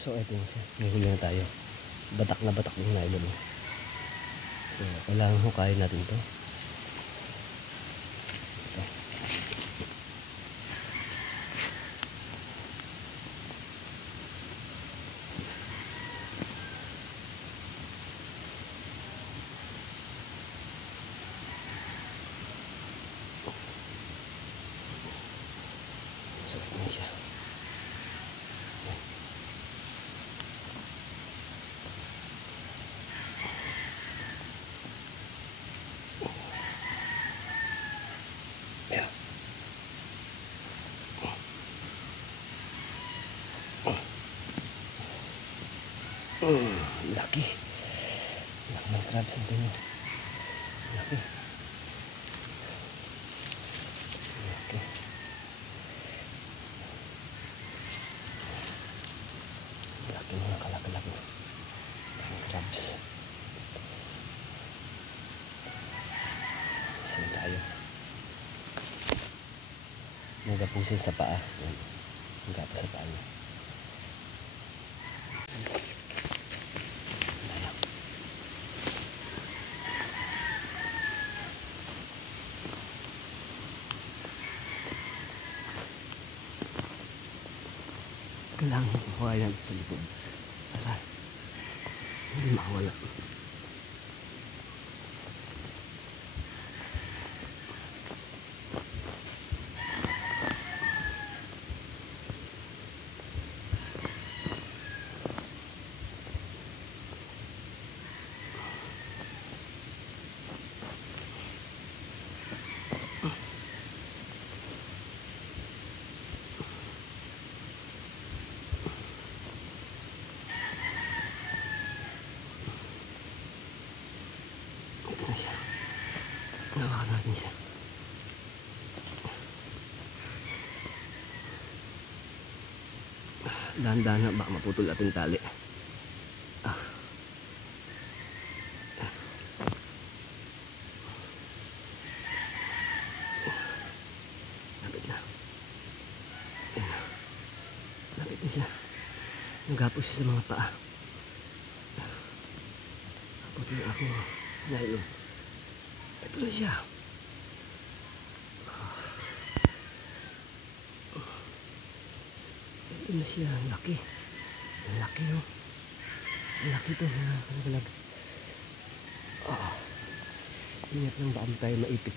So ito na siya, may huli na tayo. Batak na batak yung nylon. So kailangan hukayin natin to. Ito. So ito na siya. Laki. Laki ng crabs ang tingin. Laki. Laki. Laki mga kalaki-laki ng crabs. Saan tayo? Nagapusin sa paa. Nagapa sa paa niya. Kailangan hukayin natin sa likod para hindi makawala. Ito na siya. Nawakan natin siya. Dahan-dahan na, baka maputol natin tali. Lapit na. Ayan na. Lapit na siya. Nagapos siya sa mga paa. Putol ako. Nylon. Ito na siya. Ito na siya. Ang laki. Ang laki, oh. Ang laki ito. Nagalag. Ingat lang, baka tayo maipit.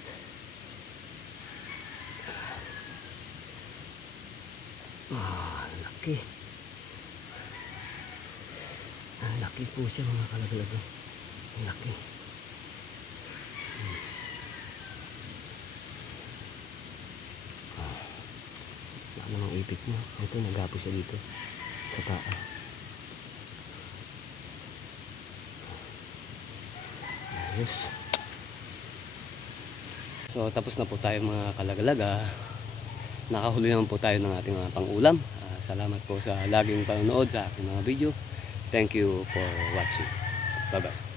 Ang laki. Ang laki po siya, mga kalagalag. Ang laki. Baka namang ipit mo. Ito, nagapos siya dito sa paa. Ayos. So tapos na po tayo mga kalagalaga. Nakahuli naman po tayo ng ating mga pang-ulam. Salamat po sa laging panonood sa aking mga video. Thank you for watching. Bye bye.